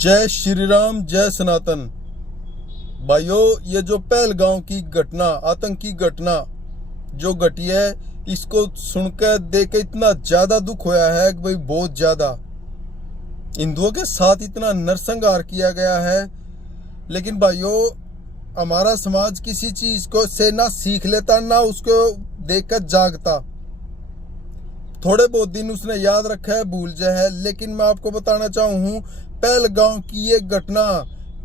जय श्री राम, जय सनातन। भाइयों, ये जो पहलगांव की घटना, आतंकी घटना जो घटी है, इसको सुनकर देख के इतना ज्यादा दुख होया है कि भाई बहुत ज्यादा। हिंदुओं के साथ इतना नरसंहार किया गया है, लेकिन भाइयों हमारा समाज किसी चीज को से ना सीख लेता ना उसको देखकर जागता। थोड़े बहुत दिन उसने याद रखा है, भूल जाए है। लेकिन मैं आपको बताना चाहूँ, पहलगांव की ये घटना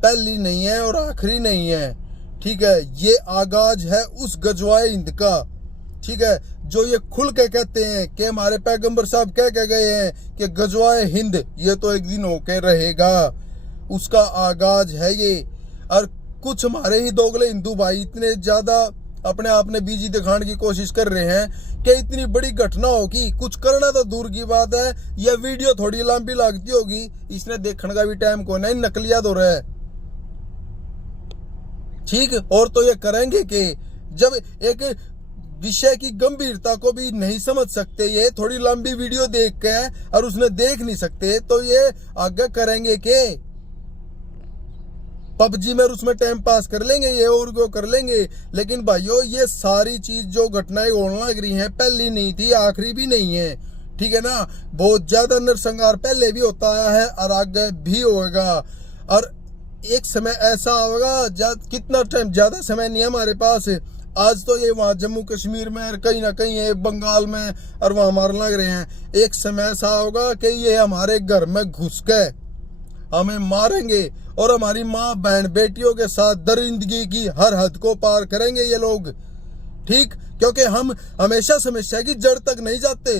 पहली नहीं है और आखिरी नहीं है। ठीक है, ये आगाज है उस गजवाए हिंद का। ठीक है, जो ये खुल के कहते हैं कि हमारे पैगंबर साहब कह के गए हैं कि गजवाए हिंद ये तो एक दिन होके रहेगा, उसका आगाज है ये। और कुछ हमारे ही दोगले हिंदू भाई इतने ज्यादा अपने आप ने बीजी दिखाने की कोशिश कर रहे हैं कि इतनी बड़ी घटना होगी, कुछ करना तो दूर की बात है। यह वीडियो थोड़ी लंबी लगती होगी, इसने देखने का भी टाइम को नहीं, नकलिया हो रहा है। ठीक, और तो ये करेंगे कि जब एक विषय की गंभीरता को भी नहीं समझ सकते, ये थोड़ी लंबी वीडियो देख के और उसने देख नहीं सकते, तो ये आगे करेंगे कि पबजी में उसमें टाइम पास कर लेंगे, ये और वो कर लेंगे। लेकिन भाइयों ये सारी चीज जो घटनाएं होने लग रही हैं, पहली नहीं थी, आखिरी भी नहीं है। ठीक है ना, बहुत ज्यादा नरसंहार पहले भी होता आया है और आगे भी होगा। और एक समय ऐसा होगा, कितना टाइम, ज्यादा समय नहीं है हमारे पास। आज तो ये वहां जम्मू कश्मीर में और कहीं ना कहीं ये बंगाल में और वहां मारने लग रहे हैं। एक समय ऐसा होगा कि ये हमारे घर में घुस के हमें मारेंगे और हमारी माँ बहन बेटियों के साथ दरिंदगी की हर हद को पार करेंगे ये लोग। ठीक, क्योंकि हम हमेशा समस्या की जड़ तक नहीं जाते।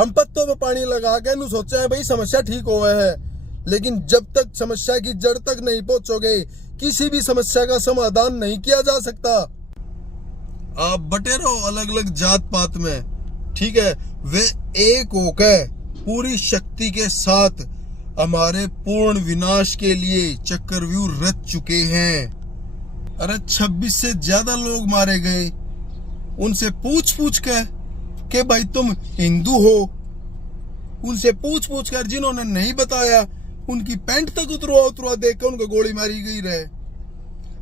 हम पत्तों में पानी लगा के नु सोचे हैं भाई समस्या ठीक हो गए है, लेकिन जब तक समस्या की जड़ तक नहीं पहुंचोगे, किसी भी समस्या का समाधान नहीं किया जा सकता। आप बटे रहो अलग अलग जात पात में, ठीक है, वे एक होकर पूरी शक्ति के साथ हमारे पूर्ण विनाश के लिए चक्रव्यूह रच चुके हैं। अरे 26 से ज्यादा लोग मारे गए। उनसे पूछ के भाई तुम हिंदू हो, उनसे पूछ कर जिन्होंने नहीं बताया उनकी पैंट तक उतरवा देख कर उनको गोली मारी गई रहे।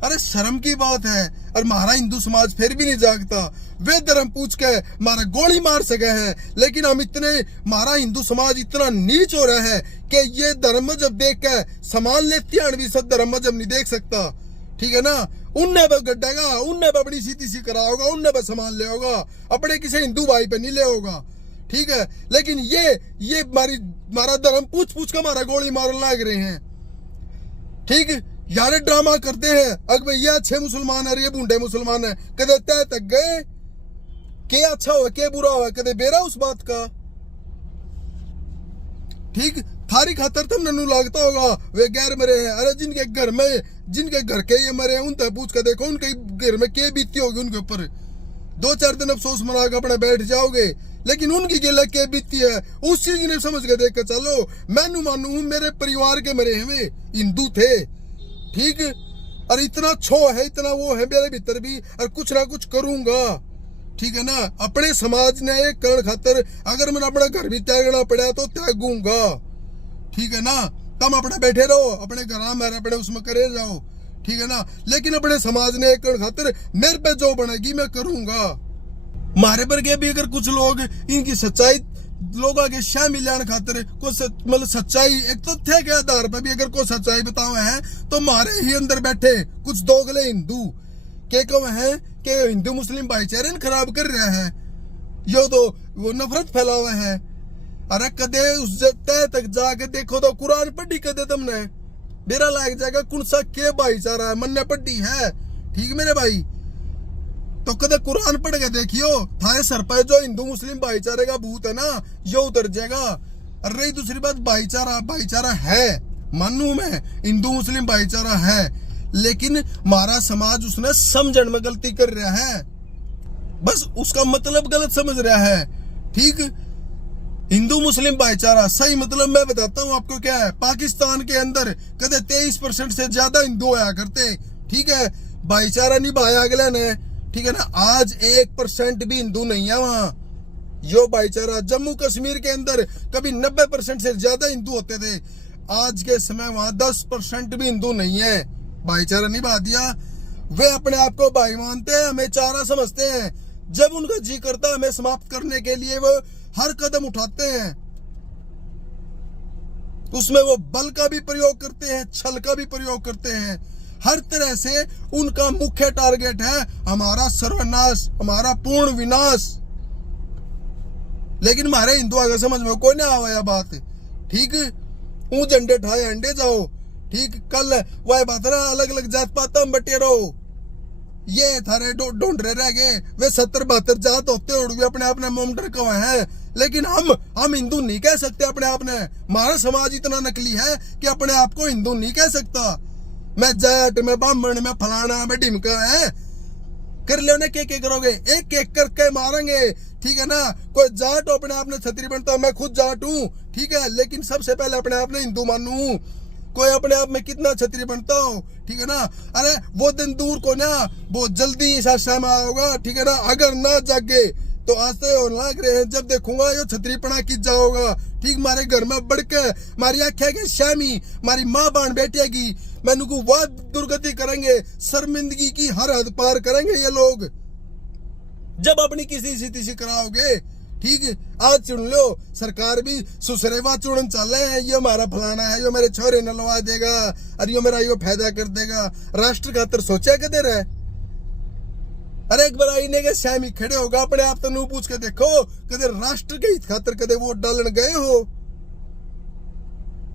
अरे शर्म की बात है। और हमारा हिंदू समाज फिर भी नहीं जागता। वे धर्म पूछ के हमारा गोली मार सके हैं, लेकिन हम हमारा हिंदू समाज इतना नीच हो रहा है कि ये धर्म जब देख के समान लेती भी सब धर्म जब नहीं देख सकता। ठीक है ना, उनने पे गड्ढेगा, उनने पे अपनी सीधी करा होगा, उनने पे सामान ले होगा, अपने किसी हिंदू भाई पे नहीं ले होगा। ठीक है, लेकिन ये हमारा धर्म पूछ के हमारा गोली मारने लग रहे हैं। ठीक, यार ड्रामा करते हैं, अग भैया अच्छे मुसलमान है, ये बूढ़े मुसलमान है, कदे तय तक गए के अच्छा हो के बुरा हो, कदे बेरा उस बात का। ठीक, थारी खातर तुम नन्नू लागता होगा वे गैर मरे हैं। अरे जिनके घर के ये मरे हैं उनसे पूछ कर देखो उनके घर में क्या बीती होगी उनके ऊपर। 2-4 दिन अफसोस मना के अपने बैठ जाओगे, लेकिन उनकी गिला क्या बीती है उस चीज ने समझ के देख कर चलो। मैं मानू मेरे परिवार के मरे हैं, वे हिंदू थे। ठीक, और इतना छो है, इतना वो है मेरे भीतर भी, और कुछ ना कुछ करूंगा। ठीक है ना, अपने समाज ने एक करण खातर अगर मैंने अपना घर भी त्यागना पड़ा तो त्यागूंगा। ठीक है ना, तुम अपने बैठे रहो, अपने घर में अपने उसमें करे जाओ। ठीक है ना, लेकिन अपने समाज ने एक करण खातर मेरे पे जो बनेगी मैं करूंगा। मारे पर के भी अगर कुछ लोग इनकी सच्चाई लोगों के शामिल लाने खातिर को मतलब सच्चाई एक तथ्य के आधार पर भी अगर कोई सच्चाई बताओ है, तो हमारे ही अंदर बैठे कुछ दोगले हिंदू के कम है कि हिंदू मुस्लिम भाईचारे खराब कर रहा है, यो तो वो नफरत फैला हुआ है। अरे कदे उस तय तक जाके देखो तो कुरान पढ़ी कदे तुमने, मेरा लाग जाएगा कौन सा के भाईचारा है, मन ने पढ़ी है। ठीक मेरे भाई, तो कदे कुरान पढ़ के देखियो, थारे सर पर जो हिंदू मुस्लिम भाईचारे का भूत है ना, यो उतर जाएगा। और रही दूसरी बात, भाईचारा है, मानू मैं हिंदू मुस्लिम भाईचारा है, लेकिन हमारा समाज उसने समझण में गलती कर रहा है, बस उसका मतलब गलत समझ रहा है। ठीक, हिंदू मुस्लिम भाईचारा सही मतलब मैं बताता हूँ आपको क्या है। पाकिस्तान के अंदर कदे 23% से ज्यादा हिंदू होया करते। ठीक है, भाईचारा निभाया अगले ने। ठीक है ना, आज 1% भी हिंदू नहीं है वहां। यो भाईचारा जम्मू कश्मीर के अंदर कभी 90% से ज्यादा हिंदू होते थे, आज के समय वहां 10% भी हिंदू नहीं है। भाईचारा निभा दिया। वे अपने आप को भाई मानते हैं, हमें चारा समझते हैं। जब उनका जी करता है हमें समाप्त करने के लिए वो हर कदम उठाते हैं। उसमें वो बल का भी प्रयोग करते हैं, छल का भी प्रयोग करते हैं। हर तरह से उनका मुख्य टारगेट है हमारा सर्वनाश, हमारा पूर्ण विनाश। लेकिन हमारे हिंदू आगे समझ में कोई ना आया बात। ठीक, ऊ झंडे ठाए अंडे जाओ। ठीक, कल वह बात ना अलग अलग जात पात हम बटे रहो। ये थारे ढूंढरे रह गए। वे 70-72 जात होते और भी अपने अपने मोमडर कवा है। लेकिन हम हिंदू नहीं कह सकते अपने आप ने। हमारा समाज इतना नकली है कि अपने आप को हिंदू नहीं कह सकता। मैं जाट, मैं ब्राह्मण, मैं फलाना, मैं ढिमका है। कर लो ना, के करोगे? एक एक करके मारेंगे। ठीक है ना। कोई जाट अपने आप ने छतरी बनता, मैं खुद जाट हूँ। ठीक है, लेकिन सबसे पहले अपने आप ने हिंदू मानू। कोई अपने आप में कितना छतरी बनता हो। ठीक है ना। अरे वो दिन दूर को ना, बहुत जल्दी ऐसा समय होगा। ठीक है ना। अगर ना जागे तो आज तो लाग रहे हैं, जब देखूंगा यो छतरी पना की जाओगा। ठीक, मारे घर में बढ़ के मारी आख्या के शामी मारी माँ बाण बैठेगी। मैनू को वाद दुर्गति करेंगे, शर्मिंदगी की हर हद पार करेंगे ये लोग जब अपनी किसी स्थिति से कराओगे। ठीक, आज चुन लो, सरकार भी सुसरेवा चुनन चल रहे हैं। ये हमारा फलाना है, यो मेरे छोरे नलवा देगा, अरे यो मेरा यो फायदा कर देगा। राष्ट्र खातर सोचा कदर है? अरे एक बार आईने के शामी खड़े होगा, अपने आप तनु पूछ के देखो कदे राष्ट्र के हित खातर कदे वोट डालन गए हो?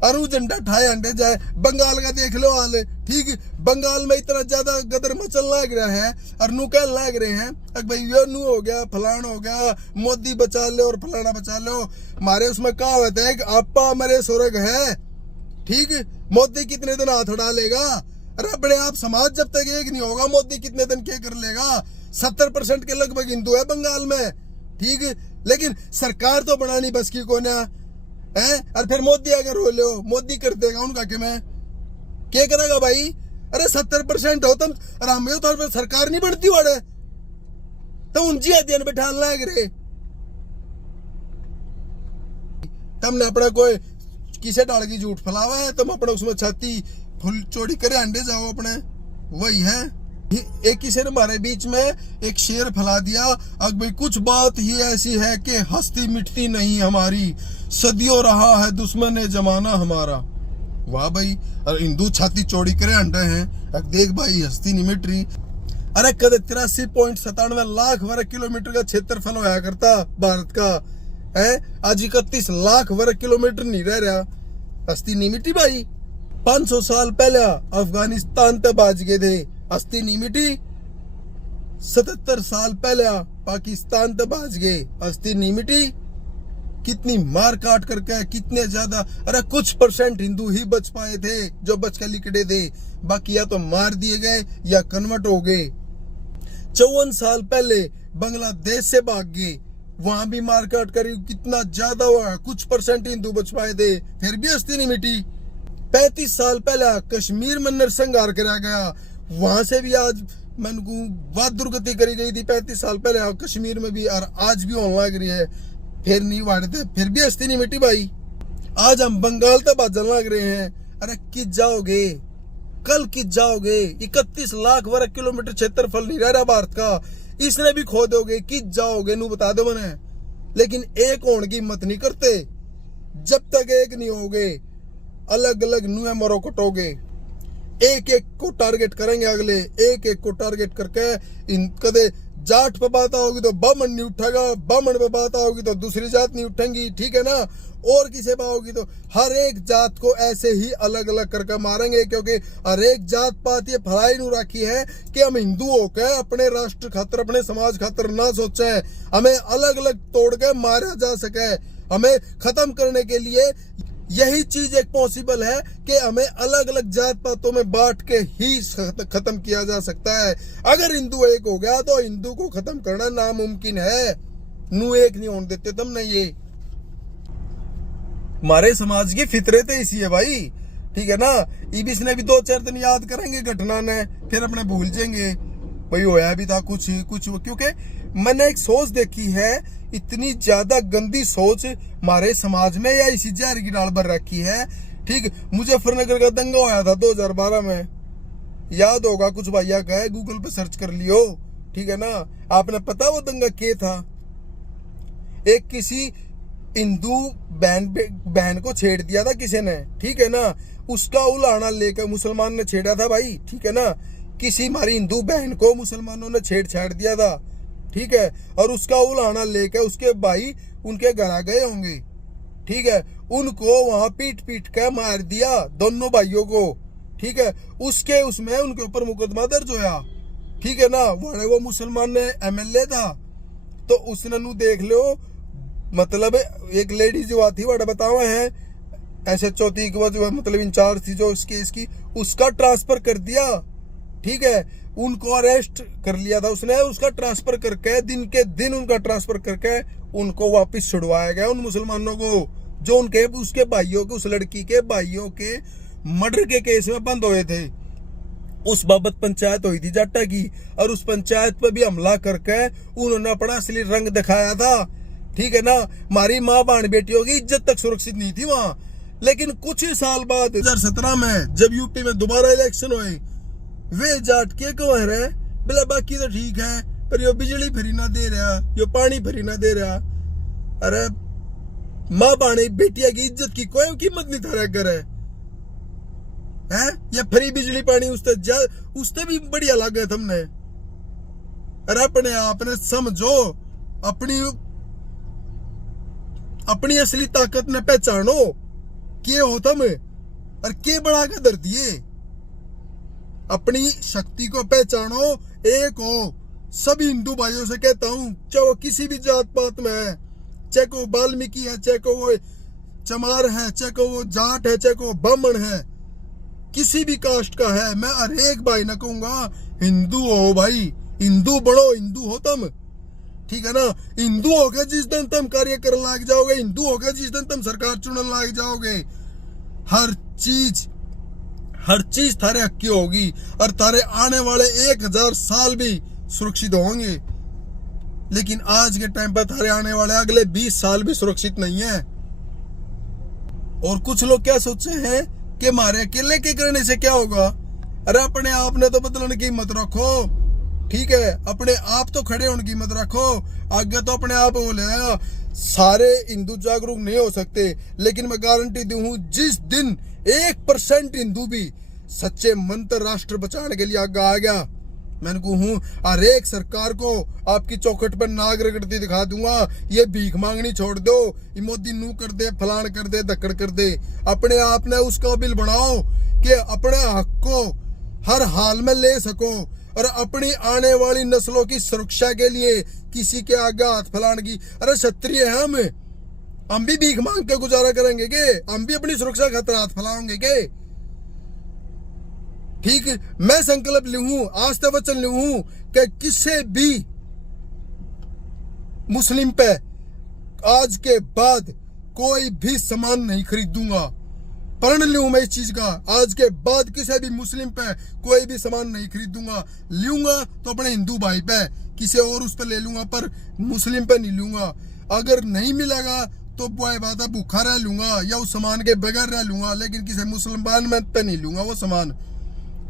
अरु झंडा ठाए अंडे जाए। बंगाल का देख लो हाल। ठीक, बंगाल में इतना ज्यादा गदर मचल लग रहा है और नू कह लग रहे हैं अगर भाई यो नू हो गया, फलान हो गया, मोदी बचा लो और फलाना बचा लो। हमारे उसमें कहा होता है कि आपा मेरे स्वर्ग है। ठीक, मोदी कितने दिन हाथ डालेगा? अरे अपने आप समाज जब तक एक नहीं होगा, मोदी कितने दिन क्या कर लेगा? 70% के लगभग हिंदू है बंगाल में। ठीक, लेकिन सरकार तो बनानी बस की को ना है। और फिर मोदी अगर हो लो, मोदी कर देगा उनका कि मैं क्या करेगा भाई? अरे 70% हो तुम आराम तौर पर सरकार नहीं बनती वाड़े तो उनजी अध्ययन बैठा लग रहे। तुमने अपना कोई किसे डाल की झूठ फैलावा है, तुम अपना उसमें छाती फुल चोरी करे अंडे जाओ अपने। वही है। एक किसी ने हमारे बीच में एक शेर फैला दिया, अब भाई कुछ बात ही ऐसी है कि हस्ती मिटती नहीं हमारी, सदियों रहा है दुश्मन जमाना हमारा। वाह भाई, अरे हिंदू छाती चौड़ी करे अंडे हैं। अब देख भाई, हस्ती नहीं मिट रही। अरे कदे 83.97 लाख वर्ग किलोमीटर का क्षेत्रफल होया करता भारत का है, आज 31 लाख वर्ग किलोमीटर नहीं रह रहा। हस्ती नहीं मिटी भाई। 500 साल पहले अफगानिस्तान तक बाज गए थे, हस्ती नहीं मिटी। 77 साल पहले पाकिस्तान तक बाज गए, हस्ती नहीं मिटी। कितनी मार काट करके, कितने ज्यादा। अरे कुछ % हिंदू ही बच पाए थे जो बच के लिकड़े थे, बाकी या तो मार दिए गए या कन्वर्ट हो गए। 54 साल पहले बांग्लादेश से भाग गए, वहां भी मार काट करी, कितना ज्यादा हुआ। कुछ % हिंदू बच पाए थे, फिर भी हस्ती नहीं मिटी। 35 साल पहले कश्मीर में नरसंहार करा गया, वहां से भी आज मन को वाद दुर्गति करी गई थी 35 साल पहले कश्मीर में भी, और आज भी होने लग रही है। फिर नहीं वाड़ते, फिर भी हस्ती नहीं मिटी भाई। आज हम बंगाल तक बाजन लग रहे हैं। अरे किस जाओगे, कल किस जाओगे? 31 लाख वर्ग किलोमीटर क्षेत्रफल नहीं रह रहा भारत का, इसने भी खो दोगे। किस जाओगे नू बता दो मैंने। लेकिन एक होने की हिम्मत नहीं करते। जब तक एक नहीं होगे, अलग अलग नुए मरो कटोगे। एक एक को टारगेट करेंगे, अगले एक एक को टारगेट करके इन कदे जाट पे बात आओगी तो बामन नहीं उठेगा, बामन पे बात आओगी तो दूसरी जात नहीं उठेंगी। ठीक है ना। और किसी पे आओगी तो हर एक जात को ऐसे ही अलग अलग करके मारेंगे, क्योंकि हर एक जात पात ये फलाई नू रखी है कि हम हिंदू होकर अपने राष्ट्र खातर, अपने समाज खातर ना सोचे, हमें अलग अलग तोड़ के मारा जा सके। हमें खत्म करने के लिए यही चीज एक पॉसिबल है कि हमें अलग अलग जात पातों में बांट के ही खत्म किया जा सकता है। अगर हिंदू एक हो गया तो हिंदू को खत्म करना नामुमकिन है। नू एक नहीं होने देते तुमने। ये हमारे समाज की फितरत इसी है भाई। ठीक है ना। ईबीस ने भी 2-4 दिन याद करेंगे घटना ने, फिर अपने भूल जाएंगे भाई होया भी था कुछ। क्योंकि मैंने एक सोच देखी है, इतनी ज्यादा गंदी सोच हमारे समाज में या इसी जहर की डाल भर रखी है। ठीक, मुजफ्फरनगर का दंगा होया था 2012 में, याद होगा, कुछ भैया कहे, गूगल पे सर्च कर लियो, ठीक है ना। आपने पता वो दंगा क्या था? एक किसी हिंदू बहन को छेड़ दिया था किसी ने, ठीक है ना। उसका उलाहना लेकर मुसलमान ने छेड़ा था भाई, ठीक है ना। किसी हमारी हिंदू बहन को मुसलमानों ने छेड़ दिया था, ठीक है। और उसका उलाहना लेकर उसके भाई उनके घर आ गए होंगे, ठीक है। उनको वहां पीट के मार दिया दोनों भाइयों को, ठीक है। उसमें उनके ऊपर मुकदमा दर्ज होया, ठीक है ना। वो मुसलमान ने MLA था, तो उसने नु देख लो, मतलब एक लेडी जो आती बड़ा बतावा है SHO थी, मतलब इंचार्ज थी जो इस केस की, उसका ट्रांसफर कर दिया, ठीक है। उनको अरेस्ट कर लिया था उसने, उसका ट्रांसफर करके दिन के दिन उनका ट्रांसफर करके उनको वापस छुड़वाया गया, उन मुसलमानों को जो उनके उसके भाइयों के, उस लड़की के भाइयों के मर्डर के केस में बंद हुए थे। उस बाबत पंचायत हुई थी जाटा की, और उस पंचायत पर भी हमला करके उन्होंने अपना असली रंग दिखाया था, ठीक है ना। हमारी माँ बहन बेटियों की इज्जत तक सुरक्षित नहीं थी वहां। लेकिन कुछ ही साल बाद 2017 में जब यूपी में दोबारा इलेक्शन हुए, वे जाट के कह रहे बोले बाकी तो ठीक है, पर यो बिजली फ्री ना दे रहा, यो पानी फ्री ना दे रहा। अरे माँ बहन बेटिया की इज्जत की कोई कीमत नहीं था करे है। ये फ्री बिजली पानी उससे भी बढ़िया लगे तुमने। अरे अपने आपने समझो, अपनी असली ताकत ने पहचानो, के हो तुम और के बढ़ा के दर दिए। अपनी शक्ति को पहचानो, एक हो। सभी हिंदू भाइयों से कहता हूं, चाहे वो किसी भी जात पात में है, चाहे को वाल्मीकि है, चाहे को वो चमार है, चाहे को वो जाट है, चाहे को ब्राह्मण है, किसी भी कास्ट का है, मैं हर एक भाई न कहूंगा हिंदू हो भाई, हिंदू बढ़ो, हिंदू हो तुम, ठीक है ना। हिंदू होकर जिस दिन तुम कार्य करने लग जाओगे, हिंदू होकर जिस दिन तुम सरकार चुनने लग जाओगे, हर चीज थारे हक की होगी, और तारे आने वाले 1000 साल भी सुरक्षित होंगे। लेकिन आज के टाइम पर थारे आने वाले अगले 20 साल भी सुरक्षित नहीं है। और कुछ लोग क्या सोचे हैं कि हमारे अकेले के करने से क्या होगा। अरे अपने आप ने तो बदलने की मत रखो, ठीक है। अपने आप तो खड़े होने की मत रखो, आगे तो अपने आप बोले। सारे हिंदू जागरूक नहीं हो सकते, लेकिन मैं गारंटी दूं, जिस दिन 1% हिंदू भी सच्चे मंत्र राष्ट्र बचाने के लिए आगे आ गया, मैंने कहूँ हर एक सरकार को आपकी चौखट पर नाग रगड़ती दिखा दूंगा। ये भीख मांगनी छोड़ दो, ये मोदी नू कर दे, फलान कर दे, धक्कड़ कर दे। अपने आप ने उसका बिल बनाओ कि अपने हक को हर हाल में ले सको, और अपनी आने वाली नस्लों की सुरक्षा के लिए किसी के आगे हाथ फैलाने की। अरे क्षत्रिय है हम भी भीख मांग के गुजारा करेंगे के? हम भी अपनी सुरक्षा खातिर हाथ फैलाएंगे के? ठीक, मैं संकल्प लूं, आज तक वचन लूं कि किसी भी मुस्लिम पे आज के बाद कोई भी सामान नहीं खरीदूंगा। प्रण लूं मैं इस चीज का, आज के बाद किसी भी मुस्लिम पे कोई भी सामान नहीं खरीदूंगा। लूंगा तो अपने हिंदू भाई पे, किसी और उस पे ले लूंगा, पर मुस्लिम पे नहीं लूंगा। अगर नहीं मिलेगा तो बात है, भूखा रह लूंगा या उस सामान के बगैर रह लूंगा, लेकिन किसी मुसलमान में पे नहीं लूंगा वो सामान,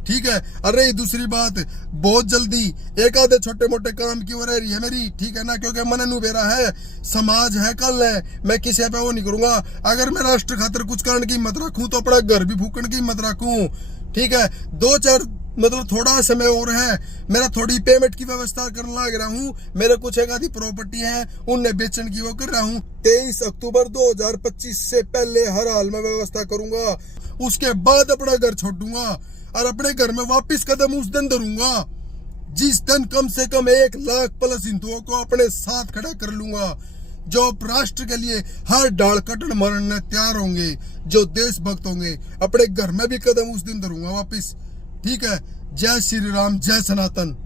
ठीक है। अरे दूसरी बात, बहुत जल्दी एक आधे छोटे मोटे काम की हो रही है मेरी, ठीक है ना, क्योंकि मन नुबेरा है, समाज है, कल है, मैं किसी पे वो नहीं करूंगा। अगर मैं राष्ट्र खातिर कुछ करने की हिम्मत रखूं तो अपना घर भी फूकने की हिम्मत रखूं, ठीक है। 2-4 मतलब थोड़ा समय और है, मेरा थोड़ी पेमेंट की व्यवस्था करने लग रहा हूँ। मेरे कुछ एक आधी प्रॉपर्टी है, उन्हें बेचने की वो कर रहा हूँ। 23 अक्टूबर 2025 से पहले हर हाल में व्यवस्था करूंगा। उसके बाद अपना घर छोड़ूंगा और अपने घर में वापस कदम उस दिन धरूंगा जिस दिन कम से कम 1 लाख प्लस हिंदुओं को अपने साथ खड़ा कर लूंगा, जो राष्ट्र के लिए हर डाल कटन मरने तैयार होंगे, जो देशभक्त होंगे। अपने घर में भी कदम उस दिन धरूंगा वापस, ठीक है। जय श्री राम, जय सनातन।